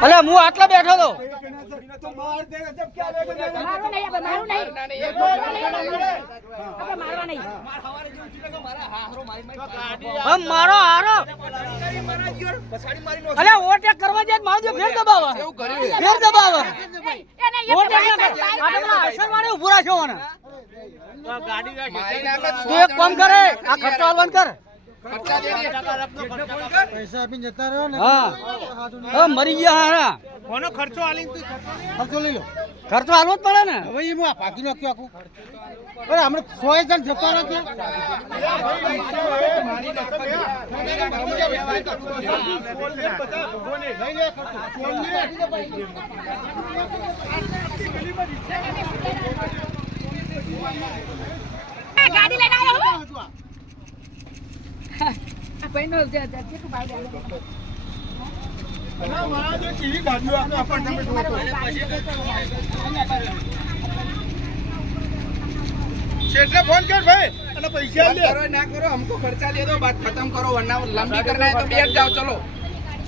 અલે હું આટલા બેઠો તો મારું નહીં આપણે મારું નહીં ના, નહીં, એક આપણે મારવા નહીં હમ મારો હારો અલે ઓટેક કરવા જાય મારો ફેર દબાવે ફેર દબાવે ઓટેક ના બાઈક કરે. આ તો પેલા આઈસર વાળે ઊભું રાખ્યો મને મારી જ તું એક કામ કરે આ ખર્ચો હાલ બંધ કર. ખર્ચા દે દે. પૈસા આપીને જતા રહ્યો ને. હા. મરી ગયા હારા. કોનો ખર્ચો ખર્ચો લઈ લો. ખર્ચો હાલવો જ પડે ને. હવે એ હું આ ભાગી નાખ્યો આખું? અરે હમણાં સો જણ જતા આ ગાડી ફોન કર ભાઈ. અને પૈસા લે. ના કરો હમકો ખર્ચા લે તો બાત ખતમ કરો વરના લંબી કરના હે તો જાઓ ચલો.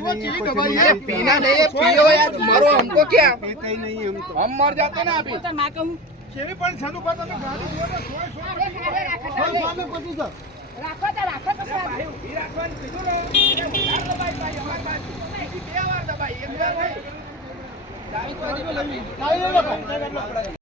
पीना नहीं है पियो यार मरो हमको क्या पीते ही नहीं हम तो हम मर जाते ना अभी માં કહું કેવી પણ ચાલુ કરતો તો ગાડી જોડે કોઈ સામે પતી જાવ રાખો તો રાખો તો સાહેબ. ઊભી રાખવાનું કીધું ને ચાર દબાઈ ભાઈ અમારી પાસે બે વાર દબાઈ એક વાર નહીં